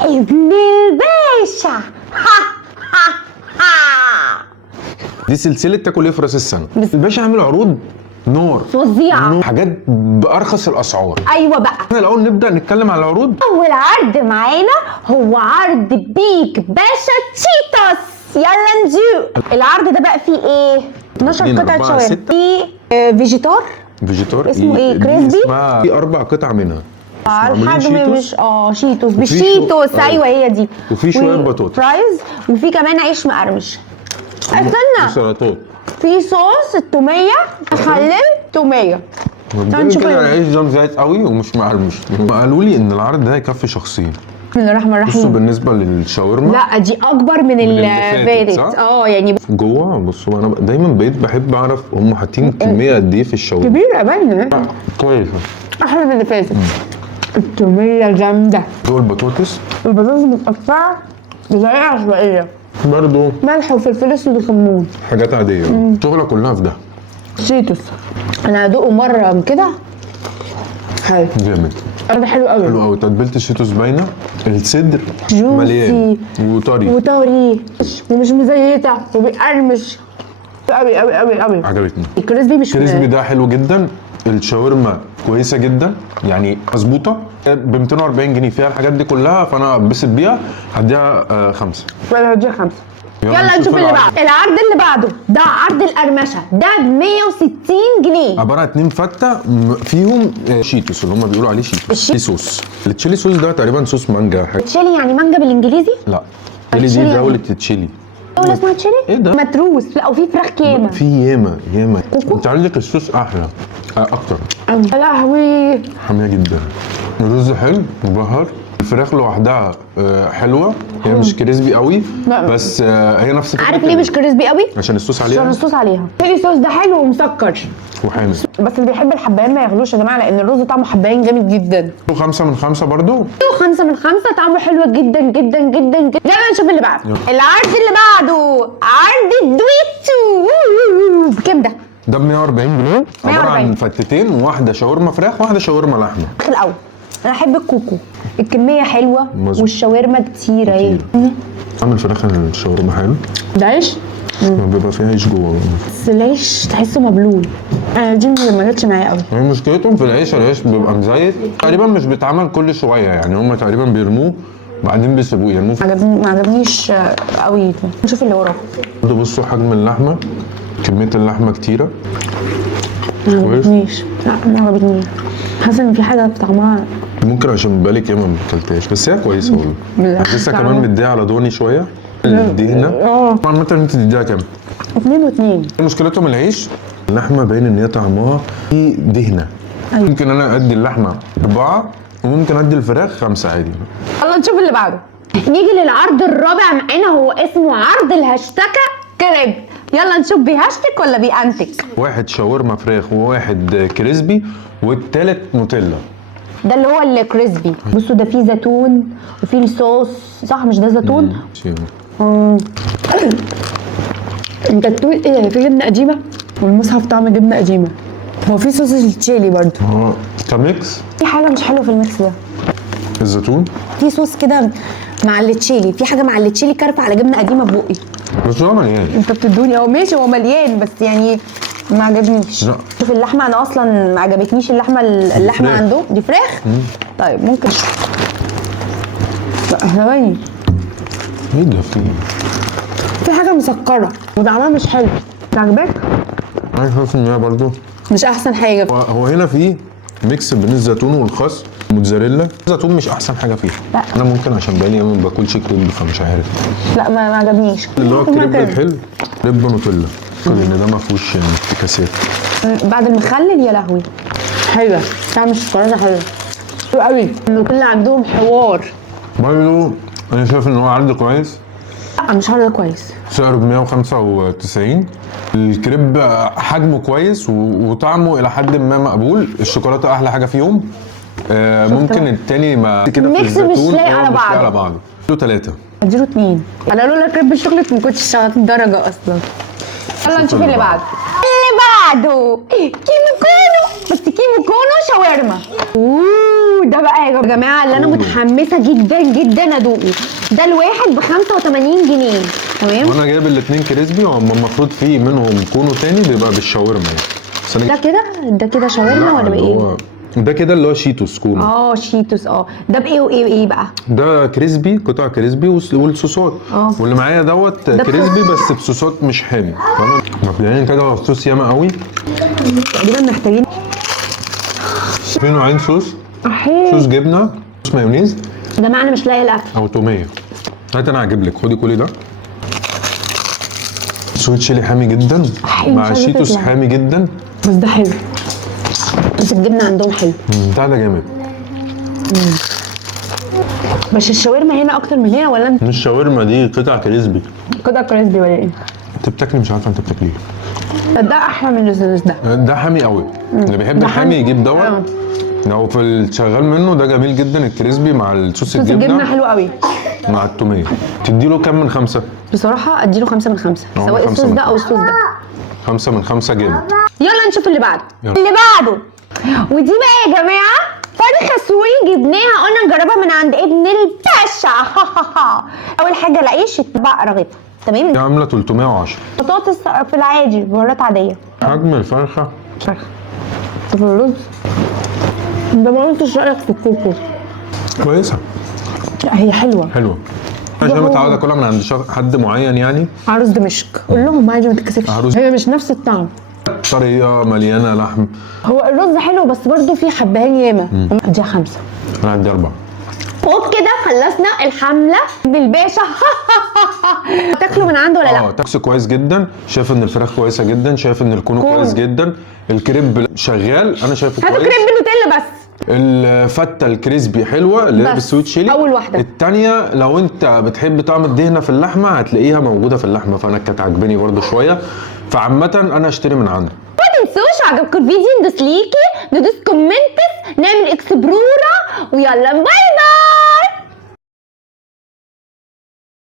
ابن الباشا. ها ها ها. دي سلسله تاكل ايه في راس السنه. الباشا عامل عروض نار فظيعه، حاجات بارخص الاسعار. ايوه بقى. احنا الاول نبدا نتكلم على العروض. اول عرض معانا هو عرض بيك باشا تشيتوس. يلا نجيب العرض ده بقى فيه ايه؟ 12 قطعه 4 شاورما. 6 في فيجيتار فيجيتار. اسمه ايه؟ دي كريسبي. اسمها في 4 قطع منها. الحجم مش شيتوس وفي بالشيتوس. ايوه هي دي. وفي شويه بطاطس فرايز، وفي كمان عيش مقرمش. استنى، سلطات. في صوص التوميه، مخلل توميه. نشوف كده العيش ده زيت قوي ومش مقرمش. قالوا لي ان العرض ده هيكفي شخصين. بسم الله الرحمن الرحيم. بصوا بالنسبه للشاورما، لا دي اكبر من اللي فاتت. يعني جوه. بصوا انا دايما بقيت بحب اعرف هم حاطين كميه قد ايه في الشاورما. كبيره باينه كويس، احلى من اللي فاتت. التوميه جامده. دول البطاطس متقطعه بطريقه عشوائيه، برضو ملح وفلفل اسود وكمون، حاجات عاديه. الشغله كلها في ده. شيتوس انا هدوقه مره كده. حلو جامد، ده حلو قوي. حلو قوي. تتبيله الشيتوس باينه، الصدر جوسي مليان وطري ومش مزيته وبيقرمش قوي قوي قوي قوي. عجبتني. الكريسبي مش الكريسبي ده حلو جدا. الشاورما كويسه جدا يعني مظبوطه. ب 240 جنيه فيها الحاجات دي كلها، فانا بسط بيها هديها 5. ولا هديها 5. يلا نشوف اللي بعده. العرض اللي بعده ده عرض القرمشه، ده ب 160 جنيه. عباره عن 2 فته فيهم شيتوس اللي هم بيقولوا عليه شيتوس. تشيلي صوص. التشيلي صوص ده تقريبا صوص مانجا حاجه. تشيلي يعني مانجا بالانجليزي؟ لا، تشيلي دي دوله تشيلي. دوله اسمها تشيلي؟ ايه ده؟ متروس. لا وفي فراخ كيمه. في ياما انت عندك الصوص احلى اكتر. يا لهوي حاميه جدا. الرز حلو مبهر. الفراخ لوحدها حلوه، هي مش كريسبي قوي. لا. بس هي نفس عارف ليه مش كريسبي قوي؟ عشان الصوص عليها. عشان الصوص عليها. الصوص ده حلو ومسكر وحامي. بس اللي بيحب الحبايين ما ياخدوش يا جماعه، لان الرز طعمه حبايين جامد جدا. 5 من 5 برضو. 5 من 5 طعمه حلو جدا جدا جدا جدا. يلا نشوف اللي بعده. العرض اللي بعده عرض الدويتو. بكام ده؟ ده ب 140 جنيه. عباره عن فتتين، واحده شاورما فراخ واحده شاورما لحمه. الاول انا احب الكوكو، الكميه حلوه مظبوط. والشاورما كتيره اهي. عامل فراخ الشاورما حلو. ده عيش بيبقى فيها عيش جوه. بس العيش تحسه مبلول. دي ما جاتش معايا قوي. هي مشكلتهم في العيش بيبقى مزيت تقريبا، مش بيتعمل كل شويه يعني. هم تقريبا بيرموه وبعدين بيسيبوه يرموه. ما عجبنيش قوي. نشوف اللي وراه. بصوا حجم اللحمه، كميه اللحمه كتيره. ما عجبتنيش. لا ما عجبتنيش. حاسه ان في حاجه في طعمها. ممكن عشان بالك ياما ما اكلتهاش، بس هي كويسه والله. حاسسها كمان مديها على دوني شويه. الدهنه عامه انت تديها كام؟ 2 و2. مشكلتهم العيش. اللحمه باين ان هي طعمها في دهنه. أيوة. ممكن انا ادي اللحمه 4 وممكن ادي الفراخ 5 عادي. يلا نشوف اللي بعده. نيجي للعرض الرابع معانا، هو اسمه عرض الهاشتاكا كريب. يلا نشوف بيهاشتك ولا بيأنتك. واحد شاورما فراخ وواحد كريسبي والتالت نوتيلا. ده اللي هو الكريسبي. بصوا ده فيه زيتون وفيه الصوص، صح مش ده زيتون؟ انت تقول ايه؟ في جبنه قديمه والمصحف طعم جبنه قديمه. هو في صوص التشيلي برضه. كميكس. في حاجه مش حلوه في الميكس ده. الزيتون في صوص كده مع التشيلي، في حاجه مع التشيلي كارفه على جبنه قديمه في بقي. بس هو مليان. انت بتدوني هو ماشي، هو مليان بس يعني ما عجبنيش. لا. شوف اللحمه، انا اصلا ما عجبتنيش اللحمه عنده دي فراخ. طيب ممكن لا احنا باين ايه ده؟ في حاجه مسكره وطعمها مش حلو. عجبك؟ انا حاسس ان هي برضه مش احسن حاجه. هو هنا في ميكس بين الزيتون والخس موتزاريلا. الزيتون مش احسن حاجه فيها. لا. انا ممكن عشان بقالي ما باكلش كريب فمش عارف. لا ما عجبنيش. اللي هو الكريب الحلو كريب نوتيلا، لان ده ما فيهوش افتكاسات. بعد المخلل يا لهوي حلوه. طعم الشوكولاته حلو قوي. النوتيلا عندهم حوار. برضه انا شايف ان هو عرض كويس. لا مش عرض كويس. سعره ب 195. الكريب حجمه كويس وطعمه الى حد ما مقبول. الشوكولاته احلى حاجه فيهم. ممكن التاني ما كده في الميكس مش لايق على مش لايق بعضه. على بعضه. اديله 3. اديله 2. انا لولا كريب الشوكليت ما كنتش شغلت الدرجه اصلا. يلا نشوف اللي بعده. اللي بعده كيمو كونو، بس كيمو كونو شاورما. ده ده بقى يا جماعه اللي انا متحمسه جدا جدا ادوقه. ده الواحد ب 85 جنيه تمام. وانا جايب الاثنين كريسبي، هم المفروض في منهم كونو تاني بيبقى بالشاورما يعني. بس ده كده ده كده شاورما ولا بايه؟ ده كده اللي هو شيتوس كونو. شيتوس. ده بايه وايه بقى؟ ده كريسبي، قطع كريسبي والصوصات. واللي معايا دوت كريسبي بس بصوصات مش حامي. تمام. مبدئيا كده صوص ياما قوي. تقريبا محتاجين في نوعين صوص. صوص جبنه، صوص مايونيز. يا جماعه انا مش لاقيه الاكل. او توميه. هات انا هجيب لك، خدي كل ده. سويت شيلي حامي جدا مع شيتوس حامي جدا. بس ده حلو، بس الجبنه عندهم حلو. بتاع ده جامد. بس الشاورما هنا اكتر من هنا ولا انت؟ مش شاورما، دي قطع كريسبي. قطع كريسبي ولا ايه؟ انت بتاكلي مش عارفه انت بتاكليه. ده احلى من ده. ده حامي قوي. اللي بيحب الحامي يجيب دوت. لو في الشغال منه ده جميل جدا الكريسبي مع الصوص الجبنه حلو قوي مع التوميه. تدي له كام من 5؟ بصراحه اديله 5 من 5 سواء الصوص ده او الصوص ده. 5 من 5 جامد. يلا نشوف اللي بعده. اللي بعده ودي بقى يا جماعه فرخه سوري جبناها قلنا نجربها من عند ابن الباشا. اول حاجه العيش يتبع رغيفه تمام. دي عامله 310. بطاطس في العادي بهارات عاديه. حجم الفرخه فرخه في الرز. ده ما قلتش رايك في الكوكو. كويسه. هي حلوه عشان متعود اكلها من عند حد معين يعني. عروس دمشق. قول لهم عادي ما تتكسفش. هي مش نفس الطعم. طريه مليانه لحم. هو الرز حلو بس برضه فيه حبهان ياما. اديها 5. انا عندي 4. وبكده خلصنا الحمله بالباشا. تاكلوا من عنده ولا لا؟ تاكسي كويس جدا. شايف ان الفراخ كويسه جدا. شايف ان الكونو كويس جدا. الكريب شغال، انا شايفه كويس. هاتوا كريب بالنوتيلا بس. الفته الكريسبي حلوه اللي هي بالسويت شيلي. اول واحده. الثانيه لو انت بتحب طعم الدهنه في اللحمه هتلاقيها موجوده في اللحمه، فانا كانت عجباني برده شويه. فعامه انا اشتري من عنده. ما تنسوش عجبكم الفيديو ندوس ليكي، ندوس كومنتس، نعمل اكسبلورا، ويلا باي.